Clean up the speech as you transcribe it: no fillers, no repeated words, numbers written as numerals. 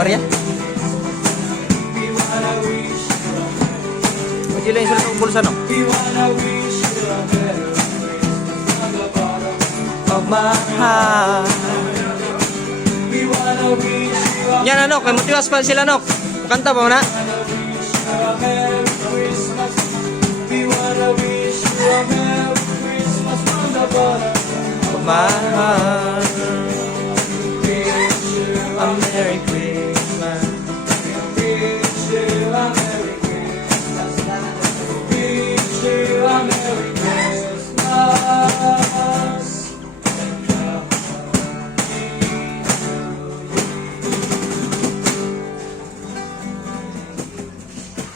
Maria. Hindi lang yung sulat ng bulsa, no? Of my heart. Yan, ano, kay Mutiwas pa sila, no? Kanta pa mo na? Of my heart.